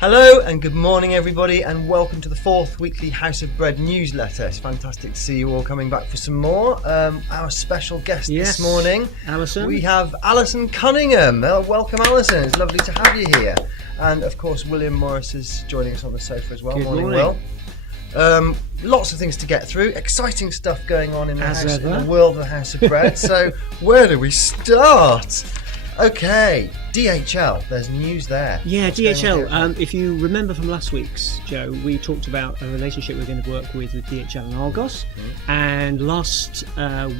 Hello and good morning everybody, and welcome to the fourth weekly House of Bread newsletter. It's fantastic to see you all coming back for some more. Our special guest this morning, Alison. We have Alison Cunningham. Welcome Alison, it's lovely to have you here. And of course William Morris is joining us on the sofa as well. Good morning. Will. Lots of things to get through, exciting stuff going on in the world of the House of Bread. So where do we start? Okay, DHL, there's news there. Yeah, DHL. If you remember from last week's, Joe, we talked about a relationship we're going to work with DHL and Argos. Mm-hmm. And last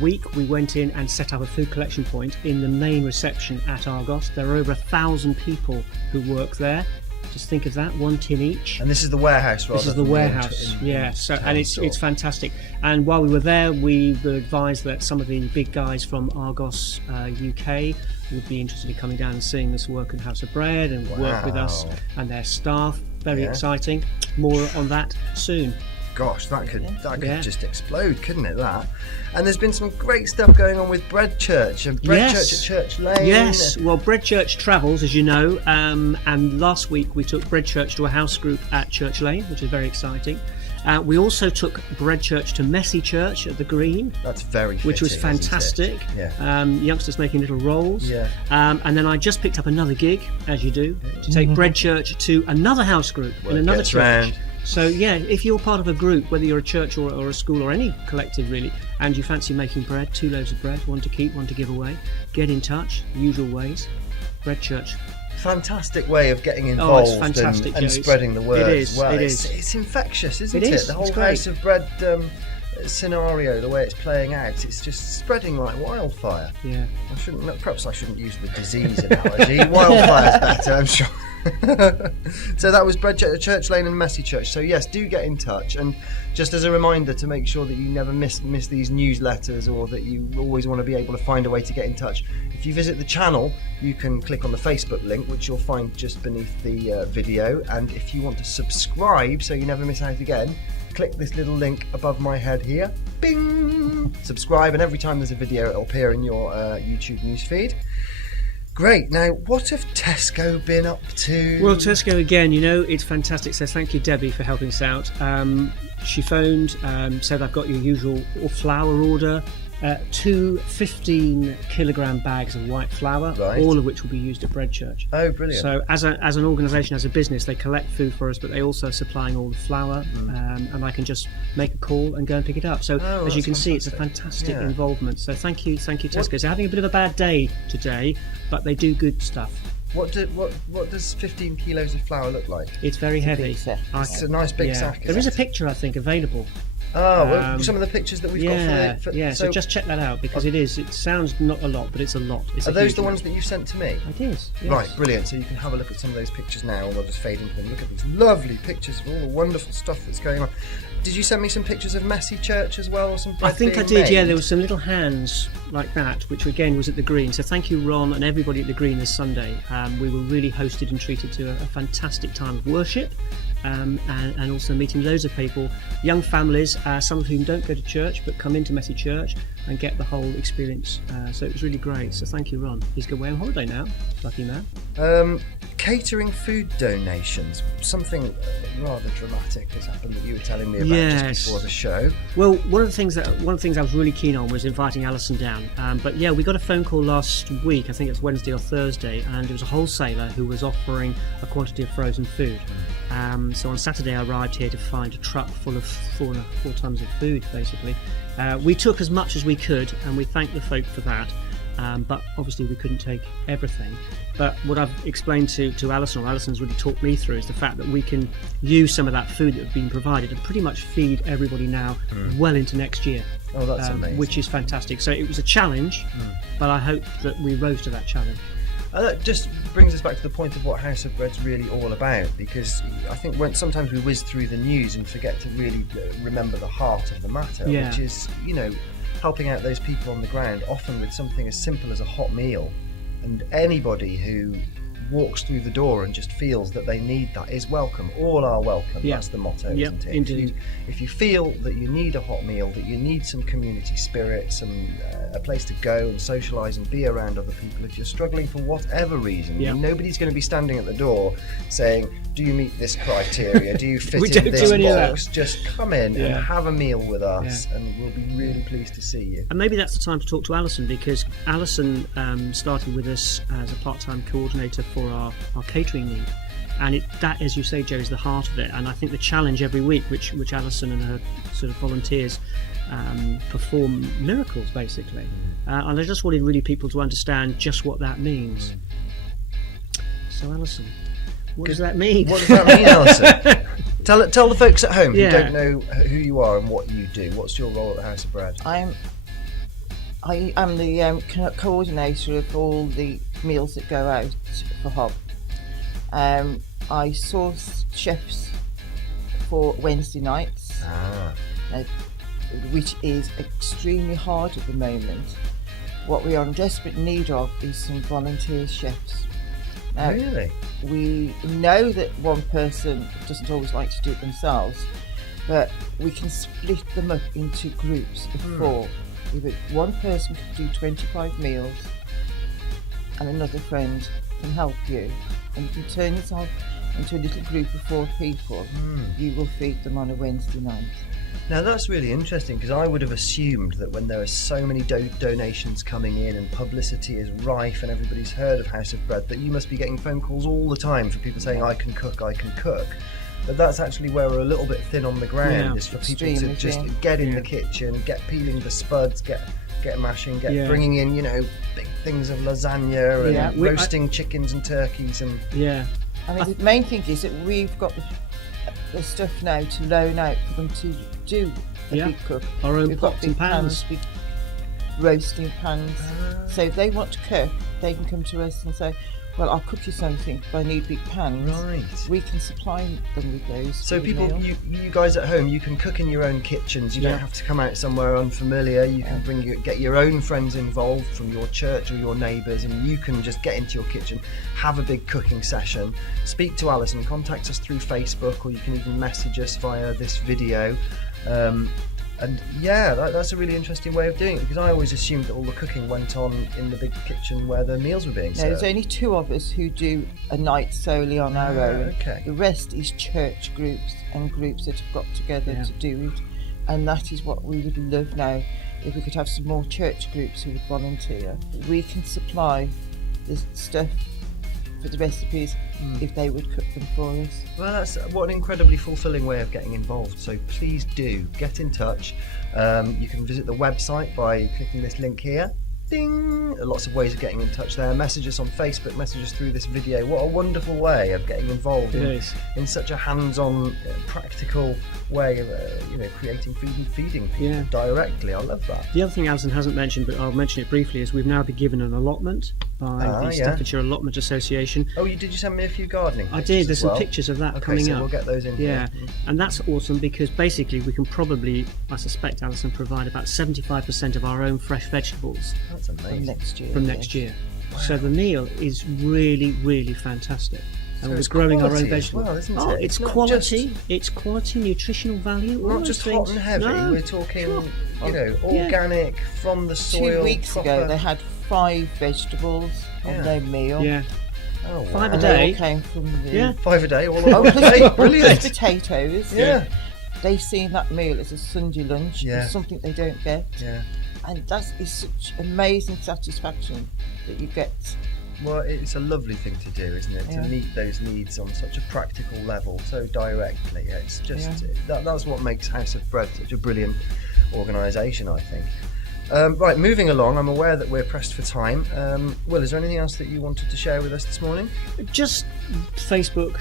week we went in and set up a food collection point in the main reception at Argos. There are over 1,000 people who work there. Just think of that, one tin each. And this is the warehouse, rather. This is the warehouse, yeah. So, and it's fantastic. And while we were there, we were advised that some of the big guys from Argos UK would be interested in coming down and seeing us work at House of Bread and work with us and their staff. Very exciting. More on that soon. Gosh, that could just explode, couldn't it, that? And there's been some great stuff going on with Bread Church and Bread Church at Church Lane. Yes, well, Bread Church travels, as you know, and last week we took Bread Church to a house group at Church Lane, which is very exciting. We also took Bread Church to Messy Church at the Green. That's very fitting, which was fantastic. Yeah. Youngsters making little rolls. Yeah. And then I just picked up another gig, as you do, to take Bread Church to another house group in another church. Round. So yeah, if you're part of a group, whether you're a church or a school or any collective really, and you fancy making bread, 2 loaves of bread, one to keep, one to give away, get in touch, usual ways. Bread Church. Fantastic way of getting involved and spreading the word as well. It is. It's infectious, isn't it? The whole House of Bread scenario, the way it's playing out, it's just spreading like wildfire. Yeah. Perhaps I shouldn't use the disease analogy. Wildfire's better, I'm sure. So that was Bread Church Lane and Messy Church. So yes, do get in touch, and just as a reminder to make sure that you never miss these newsletters, or that you always want to be able to find a way to get in touch. If you visit the channel, you can click on the Facebook link, which you'll find just beneath the video, and if you want to subscribe so you never miss out again, click this little link above my head here. Bing! Subscribe, and every time there's a video it'll appear in your YouTube newsfeed. Great. Now, what have Tesco been up to? Well, Tesco again, it's fantastic. So thank you, Debbie, for helping us out. She phoned, said I've got your usual flour order. 2 15-kilogram bags of white flour, all of which will be used at Bread Church. Oh, brilliant. So as an organisation, as a business, they collect food for us, but they also are supplying all the flour, and I can just make a call and go and pick it up. So as you can see, it's a fantastic involvement. So thank you Tesco. They're having a bit of a bad day today, but they do good stuff. What does 15 kilos of flour look like? It's very heavy. It's a nice big sack. There is a picture, I think, available. Some of the pictures that we've got for so just check that out, because it sounds not a lot, but it's a lot. Are those the ones that you sent to me? It is, yes. Right, brilliant. So you can have a look at some of those pictures now, and we'll just fade into them. Look at these lovely pictures of all the wonderful stuff that's going on. Did you send me some pictures of Messy Church as well, or some bread? I think I did, yeah. There were some little hands like that, which again was at the Green. So thank you, Ron, and everybody at the Green this Sunday. We were really hosted and treated to a fantastic time of worship. And also meeting loads of people, young families, some of whom don't go to church but come into Messy Church and get the whole experience. So it was really great. So thank you, Ron. He's going away on holiday now. Lucky man. Catering food donations. Something rather dramatic has happened that you were telling me about just before the show. Well, one of the things I was really keen on was inviting Alison down. But yeah, we got a phone call last week. I think it was Wednesday or Thursday, and it was a wholesaler who was offering a quantity of frozen food. So on Saturday I arrived here to find a truck full of four tons of food, basically. We took as much as we could, and we thanked the folk for that. But obviously we couldn't take everything. But what I've explained to Alison, or Alison's really talked me through, is the fact that we can use some of that food that has been provided and pretty much feed everybody now well into next year. Oh, that's amazing. Which is fantastic. So it was a challenge, but I hope that we rose to that challenge. That just brings us back to the point of what House of Bread's really all about, because I think sometimes we whiz through the news and forget to really remember the heart of the matter, which is, helping out those people on the ground, often with something as simple as a hot meal. And anybody who walks through the door and just feels that they need that is welcome. All are welcome. That's the motto, isn't it? Indeed. If you feel that you need a hot meal, that you need some community spirit, a place to go and socialise and be around other people, if you're struggling for whatever reason, nobody's going to be standing at the door saying, do you meet this criteria? Do you fit We in don't do this any of that. box? Just come in and have a meal with us, and we'll be really pleased to see you. And maybe that's the time to talk to Alison, because Alison started with us as a part-time coordinator for our catering need. And that, as you say, Joe, is the heart of it. And I think the challenge every week, which Alison and her sort of volunteers perform miracles, basically. And I just wanted really people to understand just what that means. So, Alison, what does that mean? What does that mean, Alison? Tell the folks at home who Yeah. don't know who you are and what you do. What's your role at the House of Bread? I am the coordinator of all the meals that go out for Hob. I source chefs for Wednesday nights, which is extremely hard at the moment. What we are in desperate need of is some volunteer chefs. Now, Really? we know that one person doesn't always like to do it themselves, but we can split them up into groups of 4. One person can do 25 meals, and another friend can help you, and you can turn yourself into a little group of 4 people. You will feed them on a Wednesday night. Now that's really interesting, because I would have assumed that when there are so many donations coming in and publicity is rife and everybody's heard of House of Bread, that you must be getting phone calls all the time for people saying, I can cook. But that's actually where we're a little bit thin on the ground, is for people to Extremely just thin. get in the kitchen, get peeling the spuds, get mashing, bringing in, big things of lasagna and roasting chickens and turkeys and... Yeah. I mean, the main thing is that we've got the stuff now to loan out for them to do a big cook. Our own We've pots got and big pans. big roasting pans. So if they want to cook, they can come to us and say, well, I'll cook you something, but I need big pans. Right. We can supply them with those. So for the people, meal. you guys at home, you can cook in your own kitchens. You don't have to come out somewhere unfamiliar. You can get your own friends involved from your church or your neighbours, and you can just get into your kitchen, have a big cooking session, speak to Alison, contact us through Facebook, or you can even message us via this video. And that's a really interesting way of doing it, because I always assumed that all the cooking went on in the big kitchen where the meals were being No, served. there's only 2 of us who do a night solely on our own. Okay. The rest is church groups and groups that have got together to do it. And that is what we would love now, if we could have some more church groups who would volunteer. We can supply the stuff for the recipes if they would cook them for us. Well, that's what an incredibly fulfilling way of getting involved. So please do get in touch. You can visit the website by clicking this link here. Ding! Lots of ways of getting in touch there. Message us on Facebook, message us through this video. What a wonderful way of getting involved in such a hands-on, practical way of creating food and feeding people directly. I love that. The other thing Alison hasn't mentioned, but I'll mention it briefly, is we've now been given an allotment by the Staffordshire Allotment Association. Oh, did you send me a few gardening pictures? I did. There's as well? some pictures of that Okay, coming so up. we'll get those in here. And that's awesome, because basically we can probably, I suspect, Alison, provide about 75% of our own fresh vegetables That's amazing. From next year. Wow. So the meal is really, really fantastic. And So we're it's growing our own quality as vegetables. well, isn't Oh, it? it's Not quality. It's quality, nutritional value. all Not those just things. hot and heavy. No, We're talking, sure. organic from the soil. 2 weeks proper... ago, they had 5 vegetables on their meal. Yeah. Oh, wow. 5 a And day. they all came from the... Yeah. 5 a day, all Oh, of day. plus Brilliant. potatoes. Yeah. They see that meal as a Sunday lunch. Yeah. It's something they don't get. Yeah. And that is such amazing satisfaction that you get. Well, it's a lovely thing to do, isn't it? Yeah. To meet those needs on such a practical level, so directly. It's just that's what makes House of Bread such a brilliant organisation, I think. Right, moving along. I'm aware that we're pressed for time. Will, is there anything else that you wanted to share with us this morning? Just Facebook,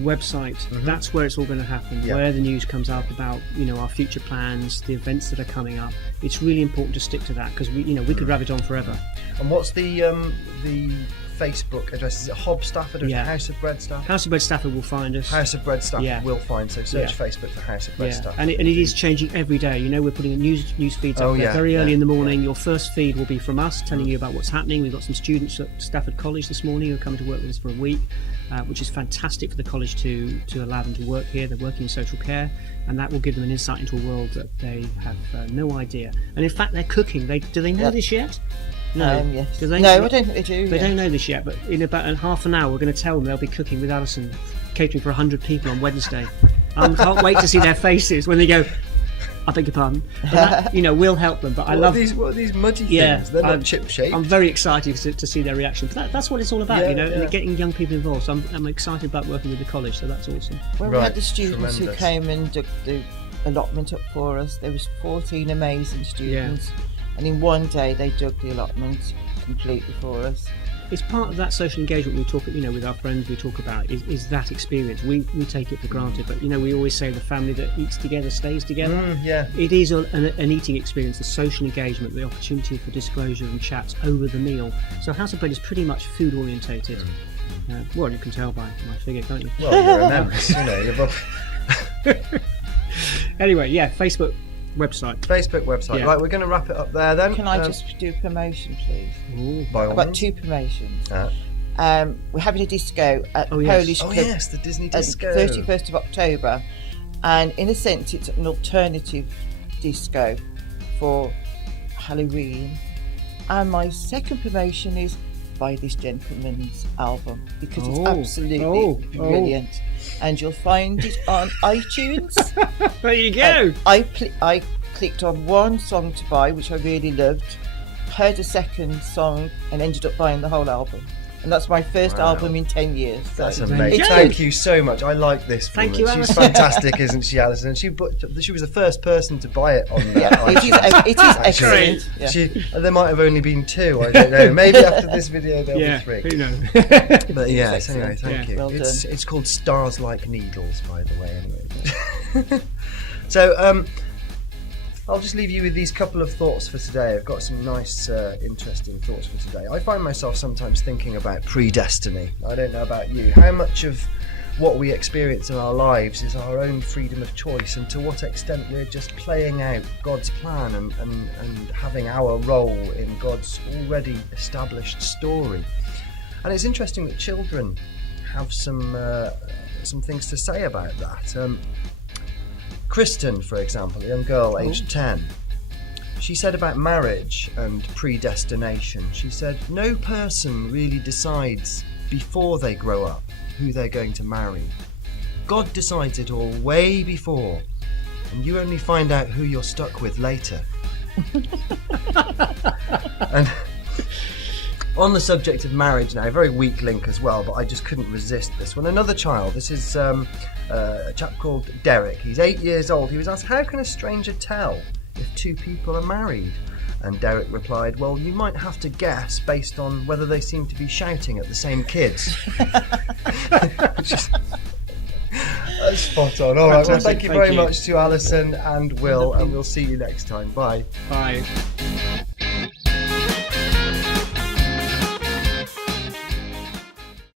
website. That's where it's all going to happen. Yeah. Where the news comes up about our future plans, the events that are coming up. It's really important to stick to that, because we could rabbit on forever. And what's the Facebook address? Is it Hob Stafford or House of Bread Stafford? House of Bread Stafford will find us. House of Bread Stafford will find. So search Facebook for House of Bread Stafford. And it is changing every day. We're putting news feeds up there very early in the morning. Your first feed will be from us, telling you about what's happening. We've got some students at Stafford College this morning who are coming to work with us for a week, which is fantastic for the college to allow them to work here. They're working in social care, and that will give them an insight into a world that they have no idea. And in fact, they're cooking. Do they know this yet? No. Yes. Do they? No, I don't think they do. They don't know this yet, but in about half an hour, we're going to tell them they'll be cooking with Alison catering for 100 people on Wednesday. I can't wait to see their faces when they go, I beg your pardon. But that, will help them. But I love what are these muddy Yeah, things? They're not chip shaped. I'm very excited to see their reaction. But that's what it's all about, Yeah, and getting young people involved. So I'm excited about working with the college. So that's awesome. When we Right, had the students tremendous. who came and dug the allotment up for us, there was 14 amazing students, and in one day they dug the allotment completely for us. It's part of that social engagement we talk, with our friends. We talk about is that experience. We take it for granted, but we always say the family that eats together stays together. Yeah. It is an eating experience, the social engagement, the opportunity for disclosure and chats over the meal. So House of Bread is pretty much food orientated. Well, you can tell by my figure, can't you? Well, you're immense. You're both. Anyway, Facebook website. Facebook website. Yeah. Right, we're going to wrap it up there then. Can I just do a promotion, please? Ooh. By all I've got means. 2 promotions. Ah. We're having a disco at Oh, yes. Polish Oh Club yes, the Disney on Disco. 31st of October, and in a sense it's an alternative disco for Halloween. And my second promotion is buy this gentleman's album, because it's absolutely brilliant, and you'll find it on iTunes. There you go. I clicked on one song to buy, which I really loved, heard a second song, and ended up buying the whole album. And that's my first Wow. album in 10 years. So That's There you amazing. go. Thank you so much. I like this woman. Thank you, She's Alison. fantastic, isn't she, Alison? And she was the first person to buy it on Yeah, iTunes. it is excellent. Yeah. There might have only been 2. I don't know. Maybe after this video there'll Yeah, be 3. who knows? But yes, Excellent. anyway, thank Yeah. you. Well It's called Stars Like Needles, by the way. Anyway. So I'll just leave you with these couple of thoughts for today. I've got some nice, interesting thoughts for today. I find myself sometimes thinking about predestiny. I don't know about you. How much of what we experience in our lives is our own freedom of choice, and to what extent we're just playing out God's plan and having our role in God's already established story. And it's interesting that children have some things to say about that. Kristen, for example, a young girl aged 10, she said about marriage and predestination, she said, no person really decides before they grow up who they're going to marry. God decides it all way before, and you only find out who you're stuck with later. And on the subject of marriage now, a very weak link as well, but I just couldn't resist this one. Another child, this is a chap called Derek. He's 8 years old. He was asked, how can a stranger tell if 2 people are married? And Derek replied, well, you might have to guess based on whether they seem to be shouting at the same kids. That's spot on. All right, well, Fantastic. thank you very Thank you. much to Alison and Will, and we'll see you next time. Bye. Bye.